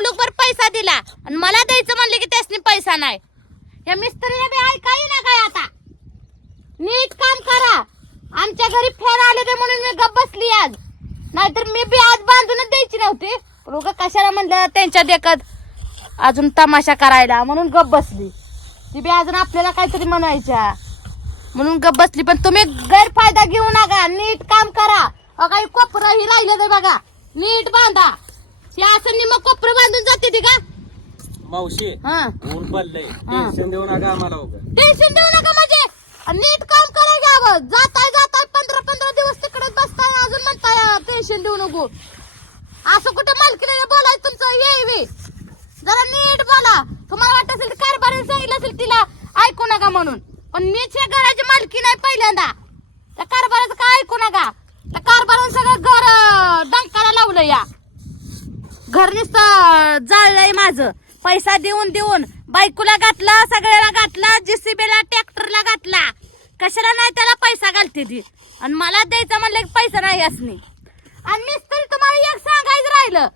मुलुकभर पैसा दिला. आणि मला द्यायचं म्हणलं की त्यासनी पैसा नाही. या मिस्त्रीला बी ना काय आता. नीट काम करा. आमच्या घरी फेर आले ते म्हणून मी गप बसली आज. नाहीतर मी बी आज बांधूनच द्यायची नव्हती. रोग कशाला म्हणलं त्यांच्या देखत अजून तमाशा करायला. म्हणून गप बसली. ती बी अजून आपल्याला काहीतरी म्हणायच्या. म्हणून गप बसली. पण तुम्ही गैरफायदा घेऊ नका. नीट काम करा. काही कोपरं ही राहिलं बघा. नीट बांधा. हे असं निम कोपरं बांधून जाते ती का? मावशी हा. ऊन पडलंय. टेन्शन देऊ नका आम्हाला उगा. टेन्शन देऊ नका म्हणजे. आणि नीट काम करा घ्यावं जाताय जाताय पंधरा पंधरा दिवस तिकडे बसताय. अजून म्हणताय टेन्शन देऊ नको. असं कुठं मालकीने बोलायचं तुमचं? येवी जरा नीट बोला. तुम्हाला वाटत असेल कारभारी सांगितलं असेल तिला. ऐकू नका म्हणून. पण मीच या घराची मालकी नाही पहिल्यांदा. त्या कारभाराचं काय ऐकू नका. त्या कारभारानं सगळं घर अं, डंकाला लावलं या. घर नुसतं जाळलंय माझं. पैसा देऊन देऊन बायकोला घातला सगळ्याला घातला जेसीबीला ट्रॅक्टरला घातला. कशाला नाही त्याला पैसा घालते ती? आणि मला द्यायचा म्हणलं की पैसा नाही असणे. आणि मिस्त्री तुम्हाला एक सांगायचं राहिलं.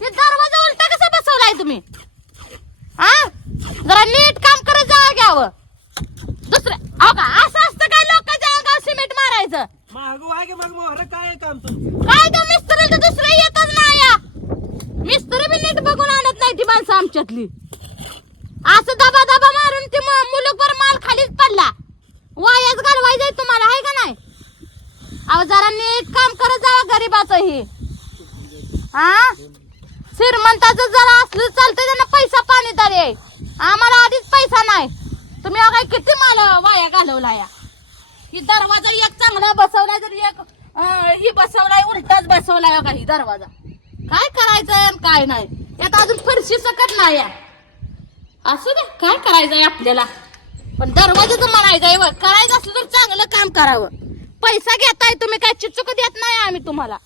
हे दरवाजा उलटा कसा बसवलाय तुम्ही? हा जरा नीट काम करत जावं घ्यावं दुसरं अहो का असं असतं काय लोकांच्या अंगावर सिमेंट मारायचं? मग मोहर काय काम तुमचं? काय त्या मिस्त्रीला तर दुसरं येतच नाही या मिस्त्री बी नीट बघून आणत नाही ती माणसं आमच्यातली. असं दबा दबा मारून ती मुलुकभर माल खालीच पडला. वायाच घालवायचंय तुम्हाला आहे का नाही? अहो जरा नीट काम करत जावा गरीबाचं ही. हा श्रीमंताचं जरा असलं चालतं त्यांना पैसा पाणी तरी आहे. आम्हाला आधीच पैसा नाही. तुम्ही अहो काय किती माल वाया घालवला या ही दरवाजा एक चांगला बसवलाय तर एक ही बसवलाय उलटाच बसवलाय बघा ही दरवाजा. काय करायचं आणि काय नाही? त्यात अजून फरशी सकत नाही आहे. असू दे काय करायचंय आपल्याला? पण दरवाजाचं म्हणायचंय करायचं असलं तर चांगलं काम करावं. पैसा घेताय तुम्ही काय चिचूक देत नाही आम्ही तुम्हाला.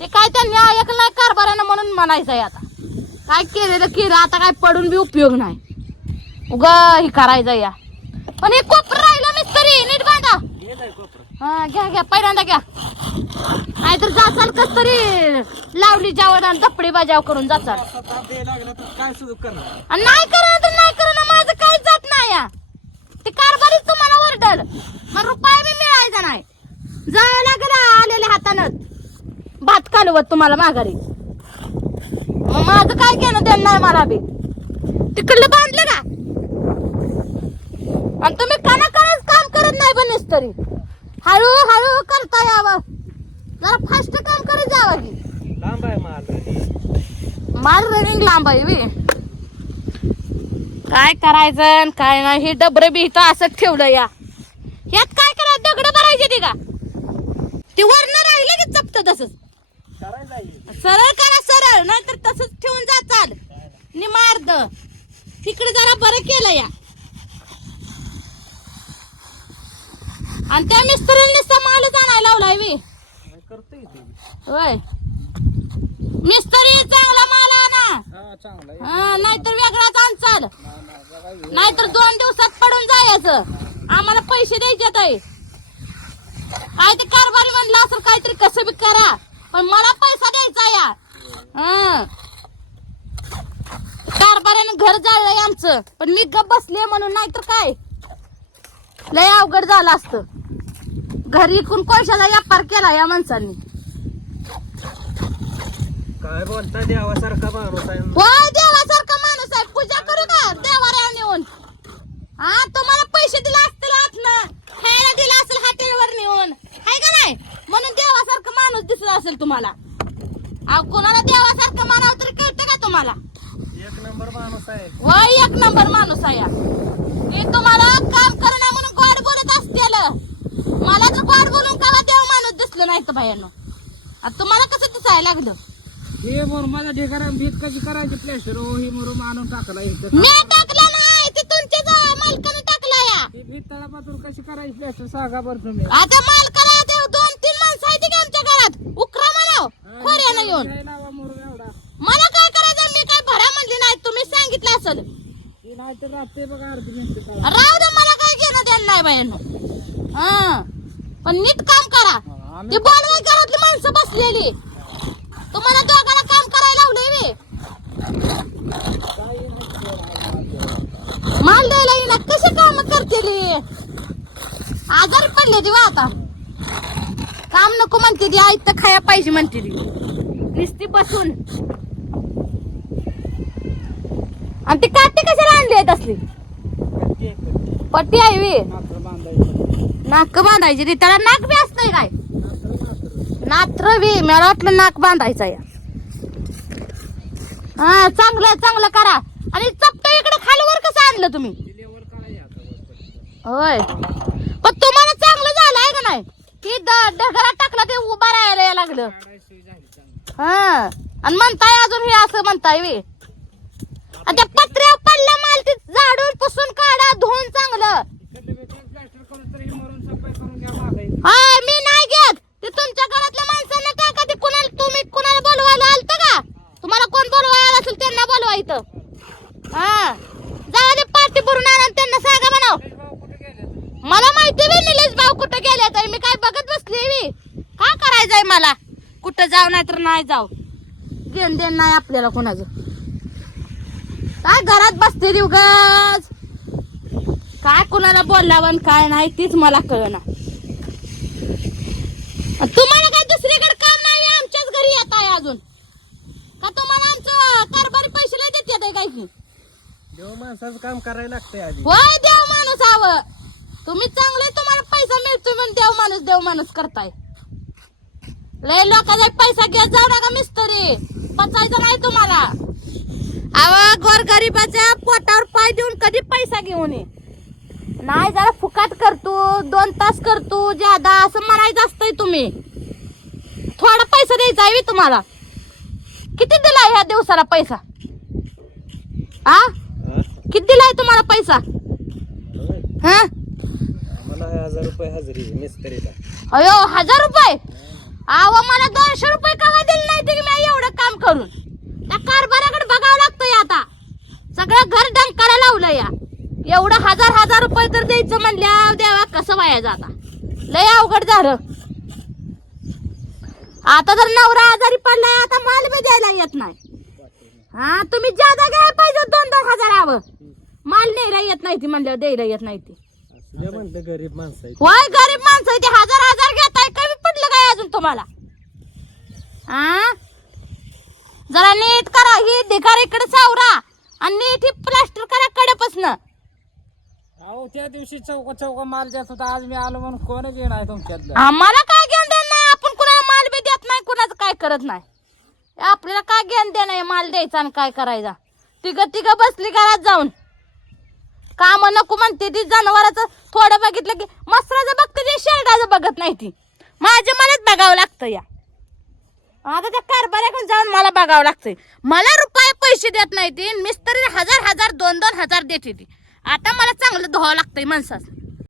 ते काय त्यांनी ऐकलं नाही कारभारानं म्हणून म्हणायचंय आता. काय केलेलं केलं आता काय पडून बी उपयोग नाही. उग ही करायचं या. पण हे कोपर राहिलं मिस्त्री नीट बांधा येत आहे कोपरं हा घ्या घ्या पहिल्यांदा घ्या. नाहीतर जाचाल कस तरी लावली जावं आणि दपडी बाजाव करून जाचाल. काय सुरू करणार आणि नाही करा तर नाही करा ना माझं काहीच जात नाही या. ते कारभारीच तुम्हाला ओरडल. मग रुपया बी मिळायचा नाही. जावं लागलं आलेल्या हातानं. भात कालवत तुम्हाला माघारी. मग माझं काय घेणं देणं नाही मला बी. तिकडलं बांधलं का? आणि तुम्ही काना काम करत नाही बनस तरी. हळू हळू करता यावं. जरा फास्ट काम करत जावं की. लांब आहे माल माल रनिंग लांब आहे काय करायचं काय नाही हे डबर बी इथं असंच ठेवलं या. ह्यात काय करायचं दगड भरायचे ती का? ती वरनं राहिलं की चपत तसंच. सरळ करा सरळ नाहीतर तसंच ठेवून जाचाल निमार्द. तिकडे जरा बरं केलं या. आणि त्या मिस्त्रीने नुसता मालच आणायला लावलाय करतोय ते? होय. मिस्त्री चांगला माल आणा. हा नाहीतर वेगळाच बघा हे. नाहीतर दोन दिवसात पडून जायचं. आम्हाला पैसे द्यायचे आहे काय ते कारभार म्हणलं असेल काहीतरी कसं बी करा. पण मला पैसा द्यायचा या. हं. कारभारानं घर जाळलंय आमचं. पण मी गप बसले म्हणून नाहीतर काय? लय अवघड झालं असतं. घरी इकून कोळशाला व्यापार केला या माणसांनी. काय बोलता देवासारखा माणूस आहे. होय देवासारखा माणूस आहे. पूजा करू का? देवाऱ्या नेऊन. हा तुम्हाला पैसे दिले असतील आतनं. खायला दिला असेल हॉटेलवर नेऊन. हाय का नाही? म्हणून देवासारखं माणूस दिसला असेल तुम्हाला अहो कोणाला देवासारखं मानावं तरी कळतं का तुम्हाला एक नंबर माणूस आहे होय एक नंबर माणूस आहे हा. मी तुम्हाला काम करणार म्हणून गोड बोलत असतेल मला तर गोड बोलून का देव माणूस दिसलं नाही तर बायांनो आता तुम्हाला कसं दिसायला लागलं? हे म्हणून माझा ढेकरा भीत कशी करायची प्लॅस्टर हो ही म्हणून आणून टाकला इथं मी टाकला नाही ते तुमच्या मालकाने टाकला या. ही भीत तळापासून कशी करायची प्लॅस्टर सांगा बरं तुम्ही. आता मालकाला ते दोन तीन माणसं आहेत की आमच्या घरात. उकरा म्हणाव खोऱ्यानं येऊन. काय लावा मोरून एवढा. मला काय करायचं? मी काय भरा म्हणली नाही तुम्ही सांगितलं असेल. ही नाही तर राहते बघा अर्धी मिनिट करा. राहू दे मला काय घेणं देणं नाही बायांनो हा. पण नीट काम करा. ते बोलवे घरातली माणसं बसलेली. तुम्हाला दोघाला काम करायला लावलंय मी. मांडायला येणार. कसे काम करते आजारी पडले ती आता. काम नको म्हणते ती. आई तर खाया पाहिजे म्हणते ती. नुसती बसून. आणि ती काटे कशाला आणले आहेत असली? पट्टी आहे नाक बांधायची ती. त्याला नाक बी असतंय काय? नात्र बी मला वाटलं नाक बांधायचं या हा चांगलं चांगलं करा. आणि चपट इकडे खालीवर कसं आणलं तुम्ही. होय. पण तुम्हाला चांगलं झालं आहे का नाही? की ढगाला टाकला ते उभा राहायला लागलं. हा. आणि म्हणताय अजून हे असं म्हणताय वे आणि त्या पत्र्या पडल्या माल ते झाडून पुसून काढा धुवून चांगलं. हाय मी नाही घेत. ते तुमच्या घरातल्या माणसांना टाका ते कुणाला तुम्ही कुणाला बोलवायला आलत का? तुम्हाला कोण बोलवायला असेल त्यांना बोलवा इथं. हा. जावा ते पार्टी भरून आणा त्यांना सांगा म्हणाव. मला माहिती बी निलेश भाऊ कुठं गेले तर मी काय बघत बसली मी काय करायचंय मला? कुठं जाऊ नाही तर नाही जाऊ. घेण देण नाही आपल्याला कोणाचं. काय घरात बसते ती काय कुणाला बोलल्यावर काय नाही तीच मला कळना. तुम्हाला काय दुसरीकडे काम नाही आमच्याच घरी येत आहे अजून. का तुम्हाला आमचं कारभारी पैसे लय देत आहे काय की? देव माणसाचं काम करायला लागतंय आधी. होय देव माणूस हवं तुम्ही चांगले तुम्हाला पैसा मिळतो म्हणून देव माणूस देव माणूस करताय. लय लोकांचा पैसा घेत जाऊ नका मिस्त्री. पचायचं नाही तुम्हाला. अव गोर गरीबाच्या पोटावर पाय देऊन कधी पैसा घेऊन ये? नाही जरा फुकाट करतो दोन तास करतो ज्यादा. असं म्हणायचं असतंय तुम्ही. थोडा पैसा द्यायचा आहे तुम्हाला. किती दिलाय ह्या दिवसाला पैसा? आ? हा? किती दिलाय तुम्हाला पैसा. हा? हजार रुपये हजरी मिस्त्रीला. अयो हजार रुपये? आवा मला दोनशे रुपये कवा दिले नाही ते मी एवढं काम करून. त्या कारभाराकडे बघावं लागतंय आता. सगळं घर डंकाला लावलं या. एवढं हजार हजार रुपये तर द्यायचं म्हणल्या देवा कसं वाया जाता लय अवघड झालं. आता जर नवरा आजारी पडलाय आता माल बी द्यायला येत नाही. हा तुम्ही ज्यादा घ्यायला पाहिजे दोन दोन हजारावं माल न्यायला येत नाही ती म्हणल्यावर द्यायला येत नाही ती. म्हणलं गरीब माणसं होय गरीब माणसं आहे ते हजार हजार घेताय कमी पडलं काय अजून तुम्हाला? आ? जरा नीट करा ही ढिगार इकडे सावरा आणि नीट ही प्लास्टर करा कडेपासनं अहो त्या दिवशी चौक चौका माल जात होता आज मी आलो म्हणून कोणच येणार तुमच्यातलं. आम्हाला काय घेऊन देणं नाही? आपण कुणाला माल बी देत नाही कुणाचं काय करत नाही. आपल्याला काय घेऊन देणं आहे? माल द्यायचा आणि काय करायचा? तिघ तिघ बसली घरात जाऊन. काम नको म्हणते ती जनावराचं. थोडं बघितलं की मसराचं बघते ती शेरडाचं बघत नाही ती. माझ्या मलाच बघावं लागतं या. आता त्या कारभाऱ्याकडून जाऊन मला बघावं लागतंय. मला रुपये पैसे देत नाही ती मिस्त्री हजार हजार दोन दोन हजार देते ती. आता मला चांगलं धुवावं लागतंय माणसाचं.